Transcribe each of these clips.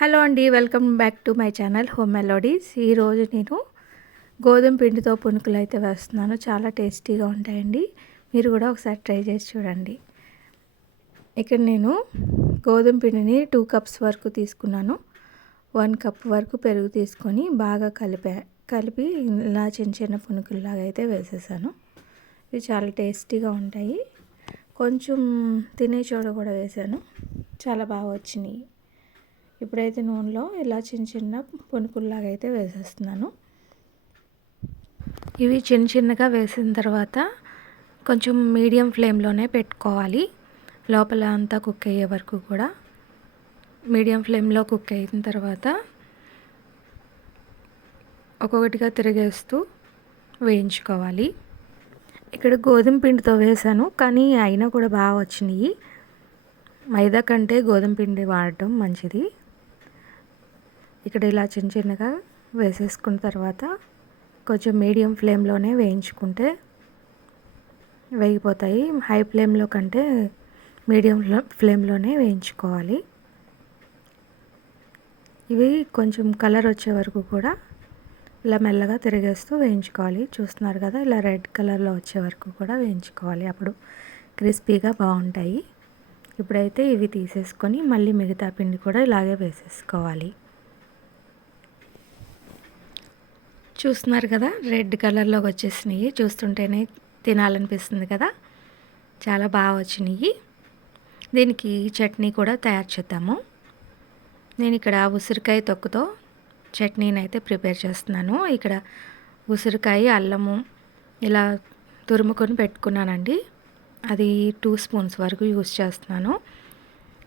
Hello అండి, welcome back to my channel home melodies. ఈరోజు నేను గోధుమ పిండితో పునుకులు అయితే వేస్తున్నాను. చాలా టేస్టీగా ఉంటాయండి. మీరు కూడా ఒకసారి ట్రై చేసి చూడండి. ఇక్కడ నేను గోధుమ పిండిని 2 కప్స్ వరకు తీసుకున్నాను. 1 కప్ వరకు పెరుగు తీసుకొని బాగా కలిపి ఇలా చిన్న చిన్న పునుకుల్లాగా అయితే వేసేసాను. ఇవి చాలా టేస్టీగా ఉంటాయి. కొంచెం తినే చోట కూడా వేసాను, చాలా బాగా వచ్చినాయి. ఇప్పుడైతే నూనెలో ఇలా చిన్న చిన్న పునుకుల్లాగా అయితే వేసేస్తున్నాను. ఇవి చిన్న చిన్నగా వేసిన తర్వాత కొంచెం మీడియం ఫ్లేమ్లోనే పెట్టుకోవాలి. లోపల అంతా కుక్ అయ్యే వరకు కూడా మీడియం ఫ్లేమ్లో కుక్ అయిన తర్వాత ఒక్కొక్కటిగా తిరిగేస్తూ వేయించుకోవాలి. ఇక్కడ గోధుమ పిండితో వేసాను, కానీ అయినా కూడా బాగా వచ్చినాయి. మైదా కంటే గోధుమ పిండి వాడటం మంచిది. ఇక్కడ ఇలా చిన్న చిన్నగా వేసేసుకున్న తర్వాత కొంచెం మీడియం ఫ్లేమ్లోనే వేయించుకుంటే వేగిపోతాయి. హై ఫ్లేమ్లో కంటే మీడియం ఫ్లేమ్లోనే వేయించుకోవాలి. ఇవి కొంచెం కలర్ వచ్చే వరకు కూడా ఇలా మెల్లగా తిరిగేస్తూ వేయించుకోవాలి. చూస్తున్నారు కదా, ఇలా రెడ్ కలర్లో వచ్చే వరకు కూడా వేయించుకోవాలి. అప్పుడు క్రిస్పీగా బాగుంటాయి. ఇప్పుడైతే ఇవి తీసేసుకొని మళ్ళీ మిగతా పిండి కూడా ఇలాగే వేసేసుకోవాలి. చూస్తున్నారు కదా, రెడ్ కలర్లోకి వచ్చేసినాయి. చూస్తుంటేనే తినాలనిపిస్తుంది కదా, చాలా బాగా వచ్చినాయి. దీనికి చట్నీ కూడా తయారు చేద్దాము. నేను ఇక్కడ ఉసిరికాయ తొక్కుతో చట్నీని అయితే ప్రిపేర్ చేస్తున్నాను. ఇక్కడ ఉసిరికాయ, అల్లము ఇలా తురుముకొని పెట్టుకున్నానండి. అది 2 స్పూన్స్ వరకు యూస్ చేస్తున్నాను.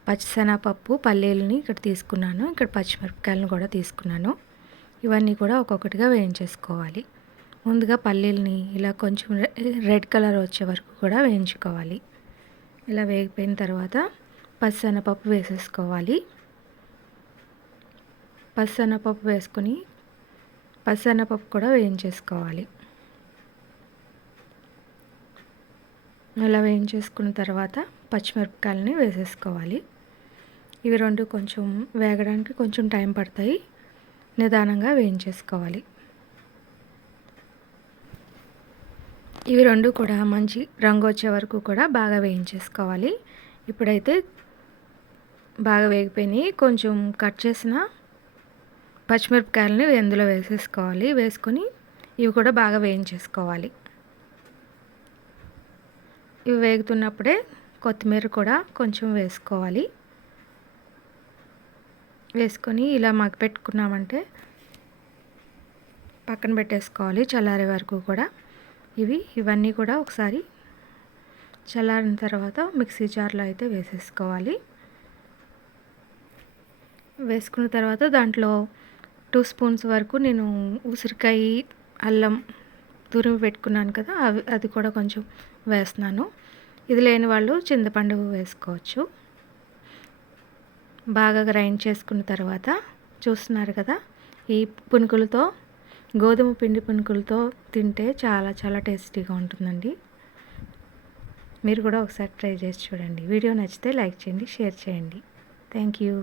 పచ్చిశనగపప్పు, పల్లీలని ఇక్కడ తీసుకున్నాను. ఇక్కడ పచ్చిమిరపకాయలను కూడా తీసుకున్నాను. ఇవన్నీ కూడా ఒక్కొక్కటిగా వేయించేసుకోవాలి. ముందుగా పల్లీలని ఇలా కొంచెం రెడ్ కలర్ వచ్చే వరకు కూడా వేయించుకోవాలి. ఇలా వేగిపోయిన తర్వాత పచ్చిశనగపప్పు వేసేసుకోవాలి. పచ్చిశనగపప్పు వేసుకొని పచ్చిశనగపప్పు కూడా వేయించేసుకోవాలి. ఇలా వేయించేసుకున్న తర్వాత పచ్చిమిరపకాయలని వేసేసుకోవాలి. ఇవి రెండు కొంచెం వేగడానికి కొంచెం టైం పడతాయి. నిదానంగా వేయించేసుకోవాలి. ఇవి రెండు కూడా మంచి రంగు వచ్చే వరకు కూడా బాగా వేయించేసుకోవాలి. ఇప్పుడైతే బాగా వేగిపోయినాయి. కొంచెం కట్ చేసిన పచ్చిమిరపకాయలని ఇందులో వేసేసుకోవాలి. వేసుకొని ఇవి కూడా బాగా వేయించేసుకోవాలి. ఇవి వేగుతున్నప్పుడే కొత్తిమీర కూడా కొంచెం వేసుకోవాలి. వేసుకొని ఇలా మగ్గ పెట్టుకున్నామంటే పక్కన పెట్టేసుకోవాలి చల్లారే వరకు కూడా. ఇవన్నీ కూడా ఒకసారి చల్లారిన తర్వాత మిక్సీ జార్లో అయితే వేసేసుకోవాలి. వేసుకున్న తర్వాత దాంట్లో 2 స్పూన్స్ వరకు నేను ఉసిరికాయ, అల్లం తురిమి పెట్టుకున్నాను కదా, అది కూడా కొంచెం వేస్తున్నాను. ఇది లేని వాళ్ళు చింతపండు వేసుకోవచ్చు. బాగా గ్రైండ్ చేసుకున్న తర్వాత చూస్తున్నారు కదా, ఈ పునుకులతో గోధుమ పిండి పునుకులతో తింటే చాలా చాలా టేస్టీగా ఉంటుందండి. మీరు కూడా ఒకసారి ట్రై చేసి చూడండి. వీడియో నచ్చితే లైక్ చేయండి, షేర్ చేయండి. Thank you.